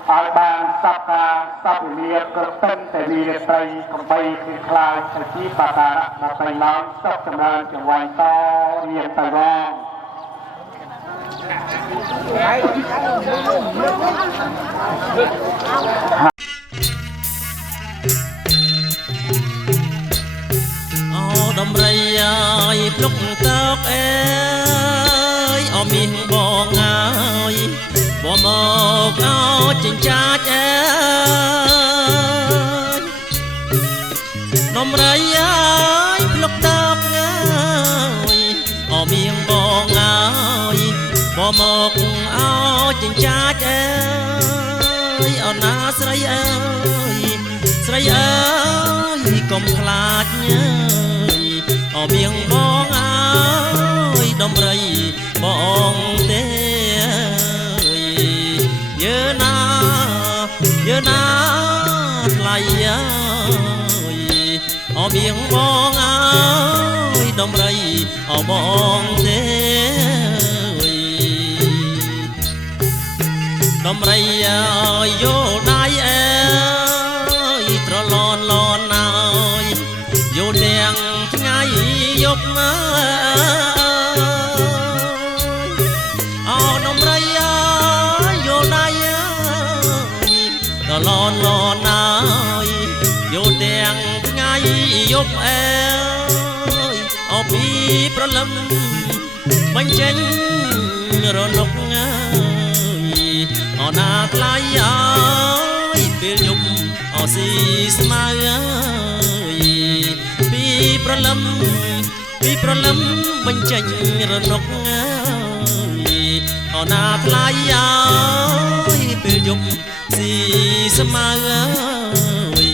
ឲ្យបានសព្វការសព្វវិលាក្រពិនតែវិរិត្រីកំបីគឺខ្លាចទៅជាបការៈមកទៅឡើងសុខចម្រើនចង្វាយតរៀនទៅវងដំរីអើយភ្លុកតើកអើយអមានបងអើយบ่មកអោចិញ្ចាចអើយដំរីអើយភ្លុកតើកអើយអមានបងអើយบ่មកអោចិញ្ចាចអើយអណាស្រីអើយស្រីអើយកុំខ្លាចញើអមៀងបងអើយដំរីបងទេយើណាថ្លៃអើយអមៀងបងអើយដំរីអបងទេដំរីអើយយោដៃអើយត្រឡនលនអើយយោនាងថ្ងៃយប់អើយអដំរីអើយយោដៃអើយ ក៏លន់លន់ហើយយោទាំងថ្ងៃយប់អើយអបពីប្រលឹមបញ្ចេញរលកអណាថ្លៃអើយពេលយប់អស៊ីស្មៅអើយពីប្រលឹមបញ្ចេញរលកអណាថ្លៃអើយពេលយប់ស៊ីស្មៅអើយ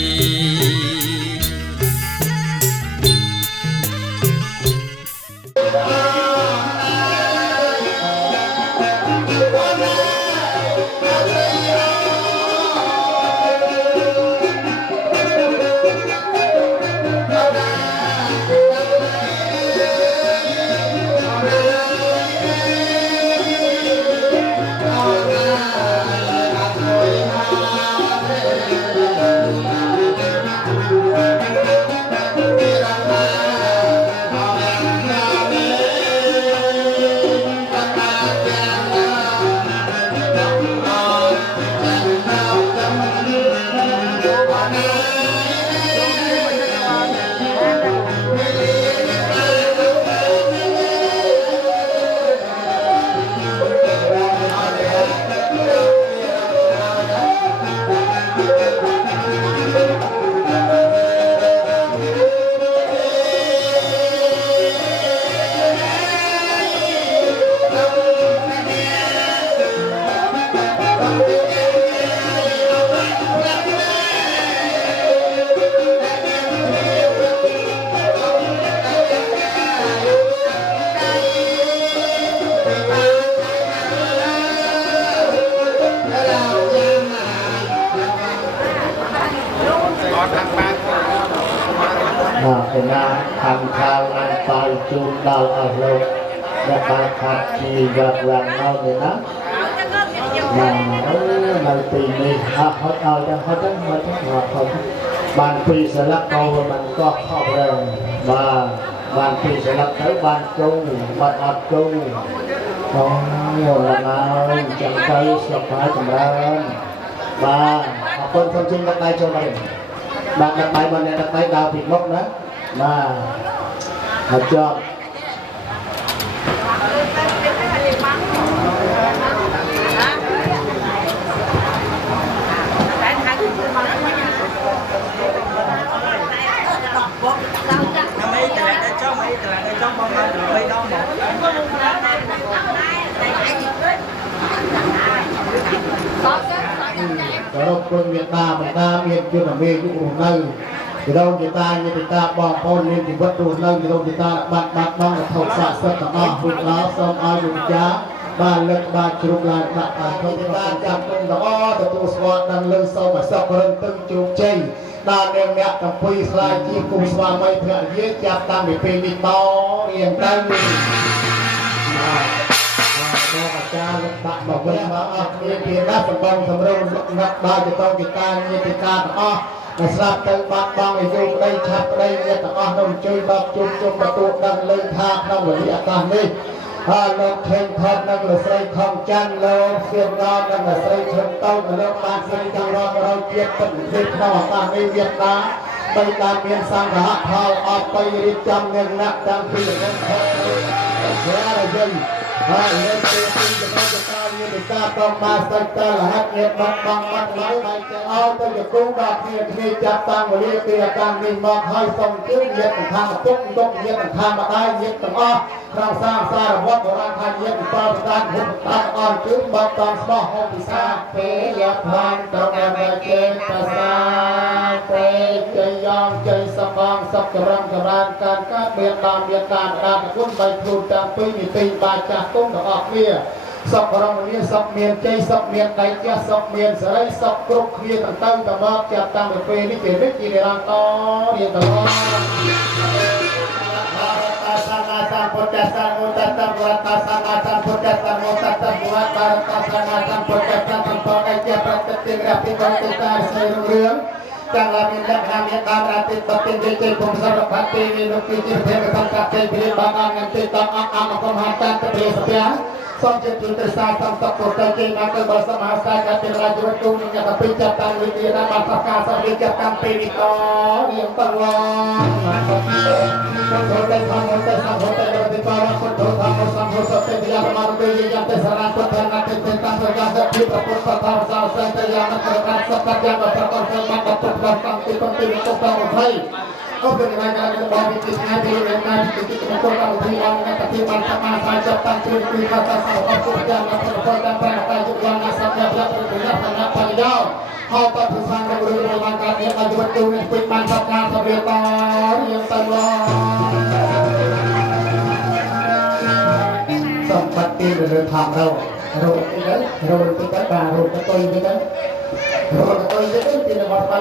คณะทำข่าวอันไปจูนดาวอารมณ์และการขัดชีวิตวันเราเนี่ยนะในปีนี้เขาเอาจะเขาทั้งบางปีสลักโตมันก็เข้าเร็วมาบางปีสลักtới ban trung banอัดtrung là nào chẳng thấy sập phá chẳng ra và con thông tin đặt tay cho mình bạn đặt tay bên này đặt tay đào thịt mốc đó mà hợp cho có quân Việt Nam miền chưa là miền cũng nơi thì đâu người ta bỏ con lên thì vất đồ nơi thì đâu người ta bạt bong là thầu xạ sật tao hụt lá xong ai dùng giá ba lực ba chục lại bạt không người ta chạm con đó từ tu squat đang lưng sau mà sập rừng từng chục chơi đàn em mẹ tập phi sai chi cùng squat mấy thợ viết chạm tam bị phi đi to yên tay cha bạn bảo vệ mà kia đáp phần bông thầm râu ngặt ba cho tao như ta đó là sắp tới bạn bao người dùng đây chặt đây như ta đồng chơi bạc chung bạc tụ đang lên thang đang ở địa tàng đi lợn thêm thân đang là xây không chăn lợn xiên non đang là xây chân tao và lợn ban xây trong đó rau chiết tận dịch nó tàng đi Việt Nam bây ta miền sang cả hạt thao ở tây đi trăm nên nặng đang khi lên thế là dân lên từ ta trong ba xây ta là hát nghiệp bằng máy bay chạy ao tôiจะกู้ดอกนี่จับตังวันนี้เตียตังนี่มองให้ส่งชื่อเย็ดทางตุ๊กเย็ดทางมาได้เย็ดต่อเราสร้างสร้างวัดโบราณไทยเย็ดต่อการหุ่นตั้งอ่อนชื่อบังตอนสมองห้องพิซาเฟยพันตรงอะไรเจนภาษาเฟใจยองใจสมองสับกระกระรานการการเบียดตามการคุ้นใบพลูจำปีมีตีบาจากตุ้งดอกออกเนี่ยสอบรองเรียนสอบเมียนใจสอบเมียนใดเจ้าสอบเมียนสลายสอบกรุบเคลียร์ต่างๆแต่ว่าจะตั้งแต่ปีนี้เกิดวิกฤตในร่างต่อเรียนตลอดตาสังอาสังพุทธสังมุตตะบุตตาสังอาสังพุทธสังมุตตะบุตตาตาสังอาสังพุทธสังทั้งปวงไอเจ้าประติกราพิบัติตาใส่เรื่องจังหวะมีลักษณะมีตามราติปฏิเจตภูมิสารพัดตีวิลุกิจิเทกสังกัดเทพิบางงานติตังอังอังคมหันตันเตเสพยา សូមជម្រាបទៅសារសំសពប្រតិជេមកទៅបរិសមហាសាស្ត្រការរាជវត្តទូនឹងតែពីចាប់តាមវិទ្យាបានប្រកាសសម្រាប់ចាប់តាមពេលនេះក៏រៀងតឡងសូមចូលទៅធម្មទៅសំទៅទៅទៅបរិសុទ្ធធម្មសំពុទ្ធទៅយាមមកទៅយាមទៅសារពុទ្ធណាទៅទៅតាមប្រកាសពីប្រពុទ្ធបតាសោសទៅយាមទៅតាមសព្ទយ៉ាងប្រកបទៅមកទៅទៅតាមទីទៅទៅទៅអូเป็นรายการที่บอกวิธีการที่เรียนการที่ติดต่อกับเราที่เราในปฏิบัติธรรมสายจับตั้งชื่อคุยภาษาสาวกับผู้ยามมาเป็นคนการแปลงยุควันสัพยาและเป็นผู้ยามคณะปัญญาเขาปฏิสังกับบริวารการเรียนอายุวัตถุในปิดมันสัพยาสัพยาตาเรียนตลอดสัมปติเรื่องทางเราโรดอีกแล้วโรดติดกันโรดกระตุยติดกันโรดกระตุยติดกันที่ในวัดไป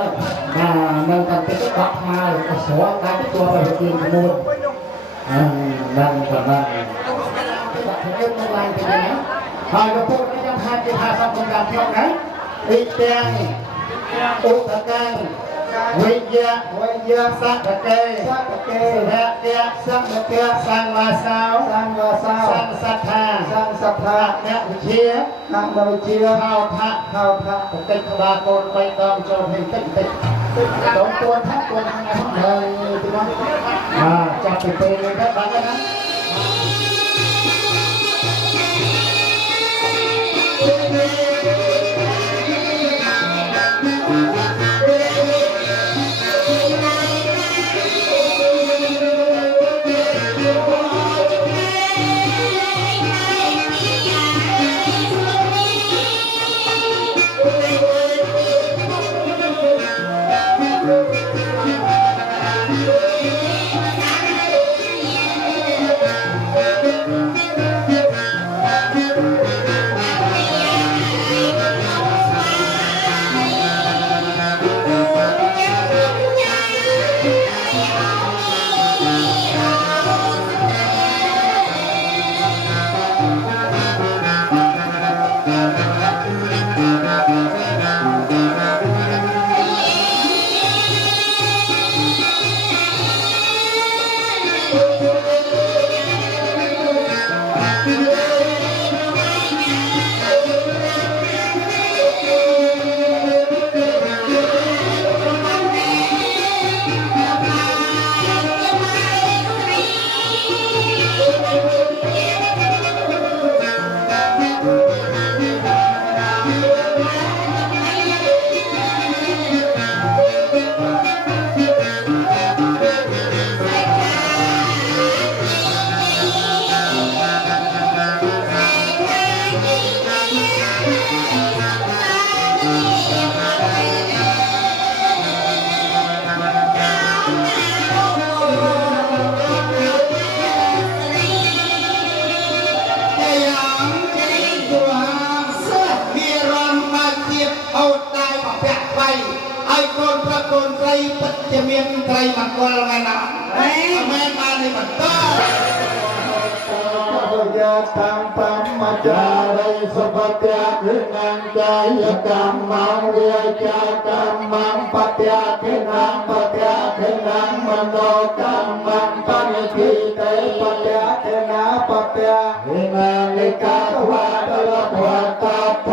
นั่งกันติดกันบักมาสวะการที่ตัวไปกินขมูลนั่งกันนั่งเอ็มนั่งเป็นยังไงหายกระปุกนี่ยังทานที่ทานสัมผัสการเที่ยวไหนอีแดงอุตะกังวิญญาสักตะเกสักเกสังวาสาวสังศรัทธานักวิเชียข้าวทะติดขบาโกนไปตอมโจมให้ติดตรงตัวทั้งไงทั้งเลยพี่น้องจับไปเลยครับบางกันนะ จะมีใครมากอลไงนะแม่มาในบัตรต้ายาตังปัมมาจาริสุปฏิยาคือนังใจกรรมังเวียจากรรมังปัจจาคือนังปัจจาคือนังมโนกรรมังปัญญิเตปัจจาคือนาปัจจาคือนาลิกาตวาตระตวาตาเท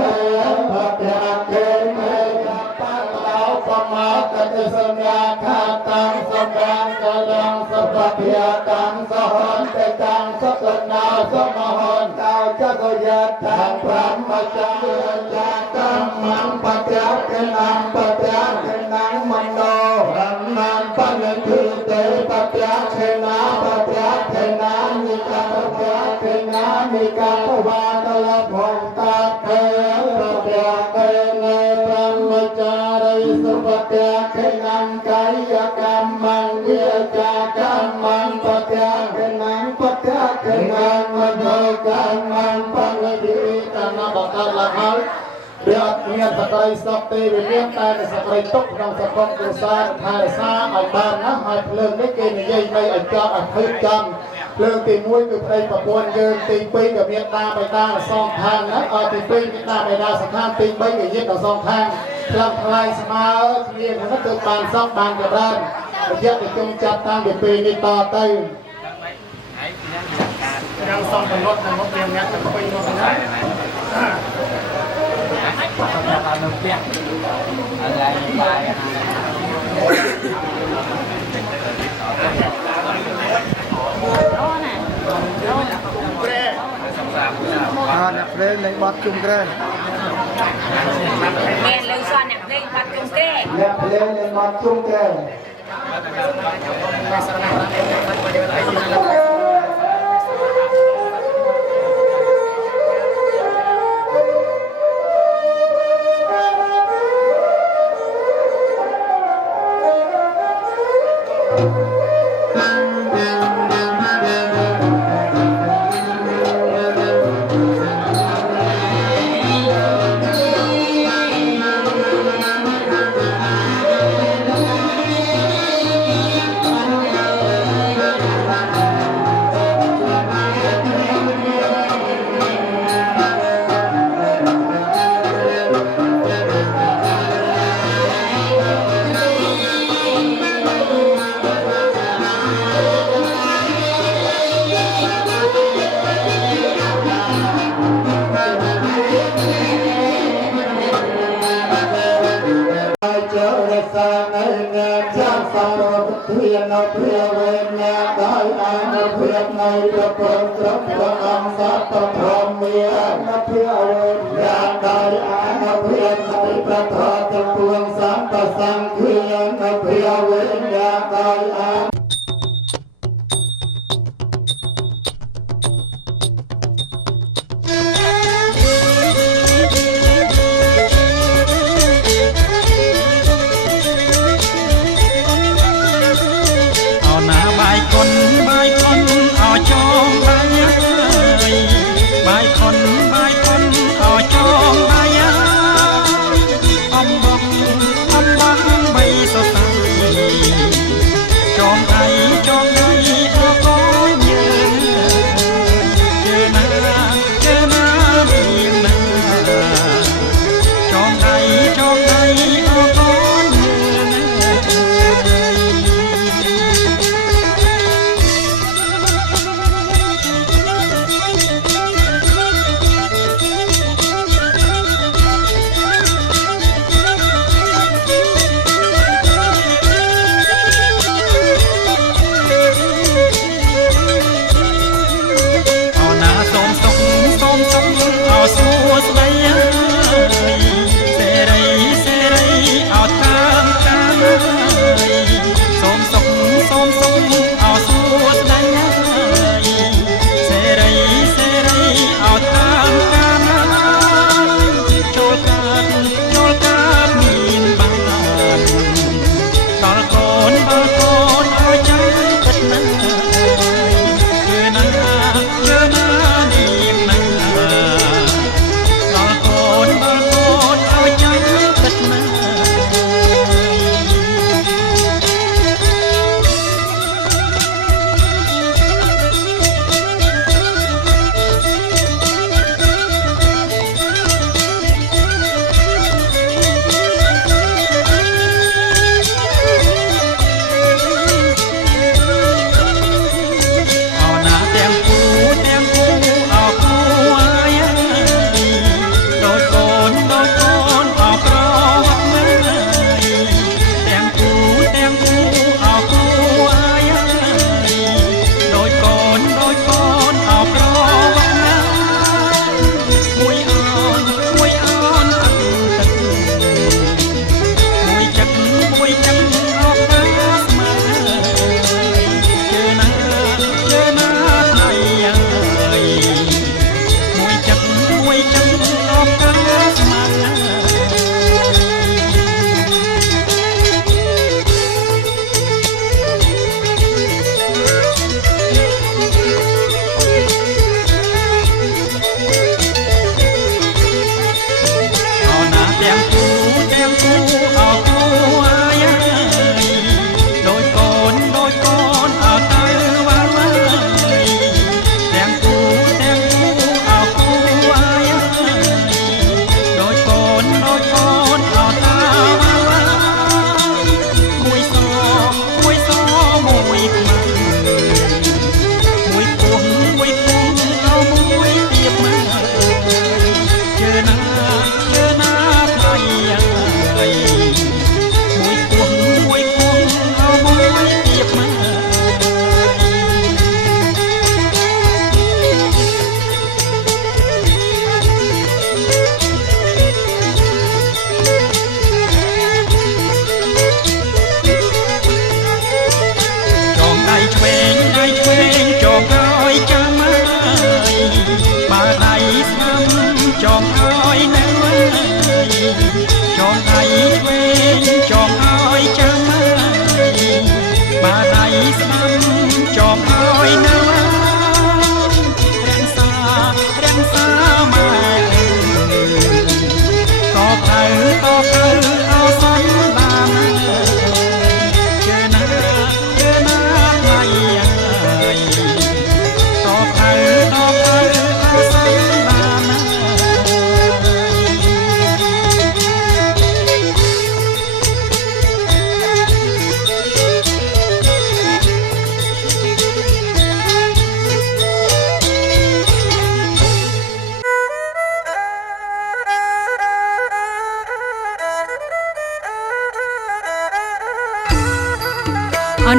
ปัจจาคือเมปัตตาปมาตติสัญญาขาตังสัมปังกลังสัพพิยตังสหันเตตังสัตนาสมหันตาจักรยานทางพระมจาริกรรมังปัจจาเกนังปัจจาเกนังมโนรัมนังปัญญิเตปัจจาเกนาปัจจาเกนามิกาปัจจาเกนามิกาภวาตละพงตาเทปัจจาเกเนพระมจาริสุปฏิยาเกนังกายกรรมังวิจากรรมังปัจจาเกนังปัจจาเกนังมโนกรรมังปัญญิตนาบกาลหัลเรียกเมียสตรีสติวิเลียนแต่สตรีตกน้องสะพงกุศลทายซาไอ้บ้านนะไอ้เพลิงไม่เกณฑ์ยัยในไอ้จอไอ้พื้นจำเพลิงตีมวยคือใครประปวนยืนตีปีกับเมียตาไปตาสองทางนะตีปีเมียตาไปตาสักข้างตีปีกับยึดกับสองทางพลังพลายสมาเรียนมันเกิดบานซอกบานกับด้านเยอะไปจงจับทางเดี๋ยวปีนี้ต่อเติม đang xong phần lót này nó tiền nhát nó quay nó đấy nhạc lên lấy bát chung kê nghe lời xoan nhạc lên bát chung kê nhạc lên lấy bát chung kê Hãy subscribe cho kênh Ghiền Mì Gõ để không bỏ lỡ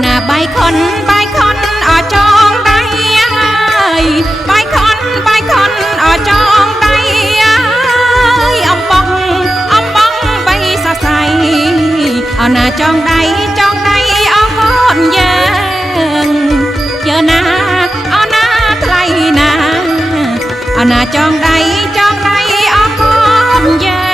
ណាបាយខុនអចងដៃបាយខុនអចងដៃអំបងបីសរសៃអណាចងដៃអងកូនយើងណាអណាថ្លៃណាអណាចងដៃអងកូនយើង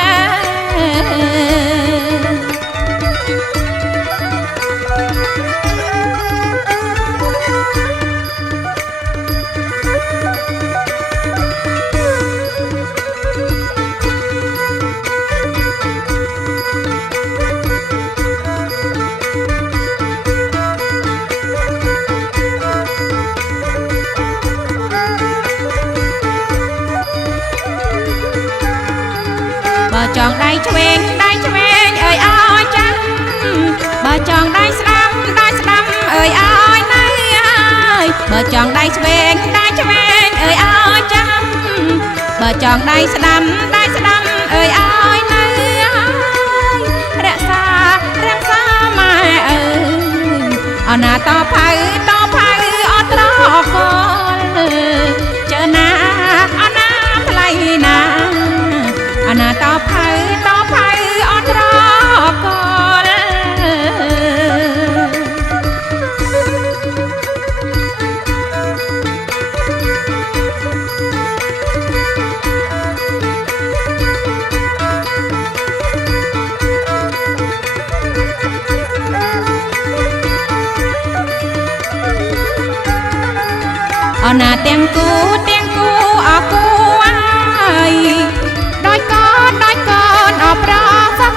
បើចងដៃឆ្វេងអើយអើយចាំបើចងដៃស្ដាំអើយអើយណៃបើចងដៃឆ្វេងអើយអើយចាំបើចងដៃស្ដាំអើយអើយណៃរក្សាម៉ែអើយអណាតផៅអត់ត្រកលចើណាអណាថ្លៃណាអណាតផៅអត់ត្រកលអណាទាំងគូអគូអើយដោយកូនអប្រសឹក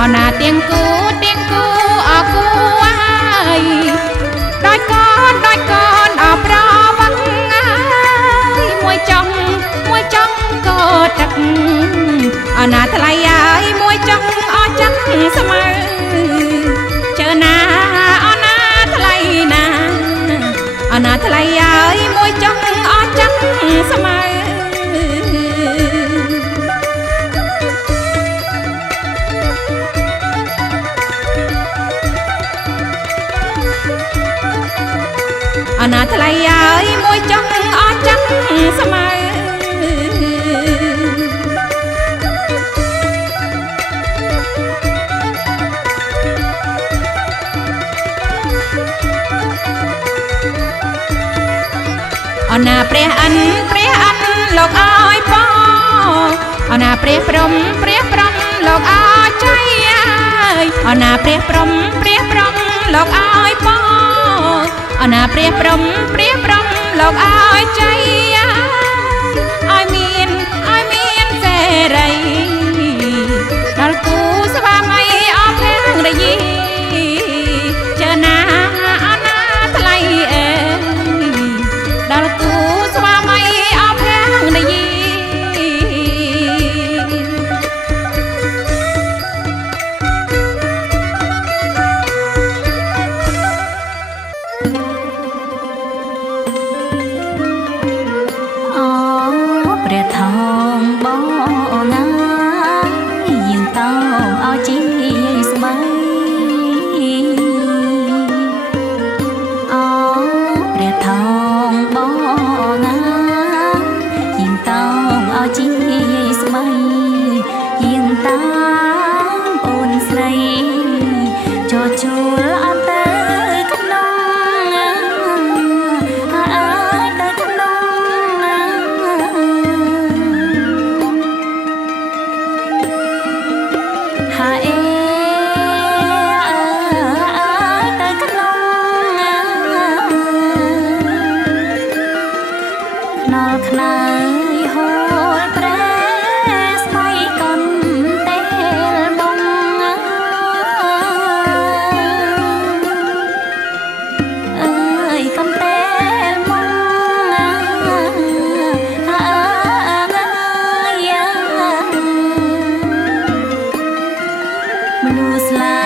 អណាទាំងគូអគូអើយដោយកូនអប្រវឹកអើយមួយចង់កោទឹកអណាថ្លៃអើយមួយចង់អចឹងស្មើចើណាអណាថ្លៃណាអណាថ្លៃអើយមួយចង់អចឹងស្មើអណាថ្លៃអើយមួយចង់អចឹងស្មើអណាព្រះអិនលោកអើយប៉អណាព្រះព្រំលោកអើយចៃអើយអណាព្រះព្រំលោកអើយប៉អណាព្រះព្រំលោកអើយចៃឲ្យមានសេរីដល់គូស្វាមីអស់ភាំងរយីចើណាអណាថ្លៃអើដល់គូស្វាមីអស់ភាំងរយីព្រះថោងបងណាយើងតោឲ្យជីស្បៃព្រះថោងបងណាយើងតោឲ្យជីស្បៃយើងតាមអូនស្រីចូលជួលអត់ទៅក្នុងដល់ខ្នើយហូរប្រែស្បៃកុនទេលបងអើយកុនទេលបងមនុស្សស្លា